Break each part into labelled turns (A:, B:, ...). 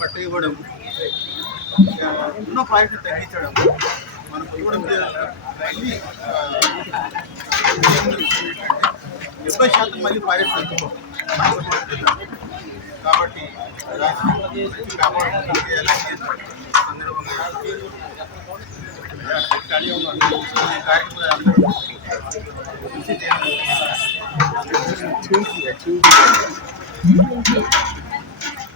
A: బట్ట ఇవ్వడం ఉన్న ప్రాజెక్టు తగ్గించడం మనకు ఇవ్వడం డెబ్బై శాతం మళ్ళీ ప్రాజెక్ట్ తగ్గిపోతుంది కాబట్టి రాష్ట్రం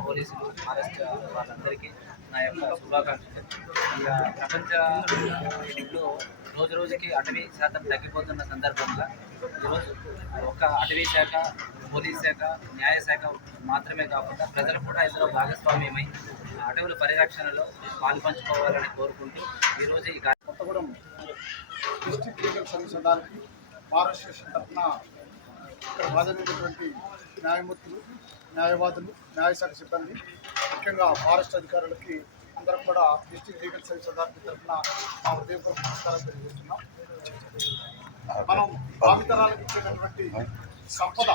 B: పోలీసులు అరెస్ట్ వాళ్ళందరికీ నా యొక్క శుభాకాంక్షలు. ఇక ప్రపంచ లో రోజు రోజుకి అటవీ శాతం తగ్గిపోతున్న సందర్భంగా ఈరోజు ఒక అటవీ శాఖ పోలీస్ శాఖ న్యాయశాఖ మాత్రమే కాకుండా ప్రజలు కూడా ఇందులో భాగస్వామ్యమై అటవుల పరిరక్షణలో పాల్పంచుకోవాలని కోరుకుంటూ ఈరోజు ఈ
C: కొత్తగూడెం డిస్ట్రిక్ట్ లీగల్ సర్వీస్ అనడానికి తరఫున హాజరైనటువంటి న్యాయమూర్తులు న్యాయవాదులు న్యాయశాఖ సిబ్బంది ముఖ్యంగా ఫారెస్ట్ అధికారులకి అందరం కూడా డిస్ట్రిక్ట్ లీగల్ సర్వీస్ అథారిటీ తరఫున మా హృదయపూర్వక నమస్కారం తెలియజేస్తున్నాం. మనం భావితరాలకు ఇచ్చేటటువంటి సంపద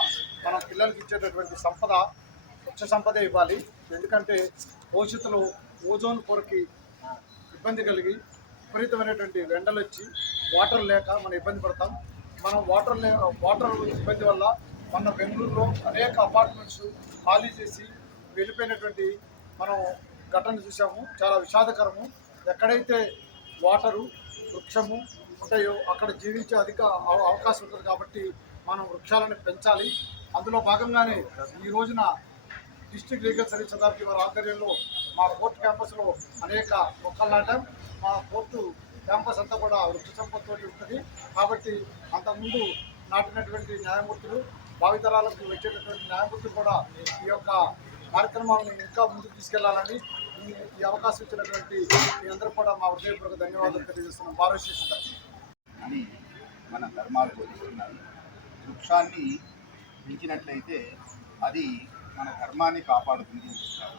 C: మనం పిల్లలకి ఇచ్చేటటువంటి సంపద ఉచ్చ సంపదే ఇవ్వాలి. ఎందుకంటే భవిష్యత్తులో ఓజోన్ కొరకి ఇబ్బంది కలిగి విపరీతమైనటువంటి ఎండలు వచ్చి వాటర్ లేక మనం ఇబ్బంది పడతాం. మనం వాటర్ వాటర్ ఇబ్బంది వల్ల మన బెంగళూరులో అనేక అపార్ట్మెంట్స్ ఖాళీ చేసి వెళ్ళిపోయినటువంటి మనం ఘటన చూసాము చాలా విషాదకరము. ఎక్కడైతే వాటరు వృక్షము ఉంటాయో అక్కడ జీవించే అధిక అవ- అవకాశం ఉంటుంది కాబట్టి మనం వృక్షాలను పెంచాలి. అందులో భాగంగానే ఈ రోజున డిస్ట్రిక్ట్ లీగల్ సర్వీస్ అథారిటీ వారి ఆధ్వర్యంలో మా కోర్టు క్యాంపస్లో అనేక మొక్కలు నాటాం. మా కోర్టు క్యాంపస్ అంతా కూడా వృక్ష సంపదతో ఉంటుంది. కాబట్టి అంతకుముందు నాటినటువంటి న్యాయమూర్తులు భావితరాలకు వచ్చేటటువంటి న్యాయమూర్తులు కూడా ఈ యొక్క కార్యక్రమాలను ఇంకా ముందుకు తీసుకెళ్ళాలని ఈ అవకాశం ఇచ్చినటువంటి మీ అందరూ కూడా మా హృదయపూర్వక ధన్యవాదాలు తెలియజేస్తున్నాం. భారతదేశం
D: అని మన ధర్మాలు బోధిస్తున్నాయి. వృక్షాన్ని పెంచినట్లయితే అది మన ధర్మాన్ని కాపాడుతుంది అని చెప్తారు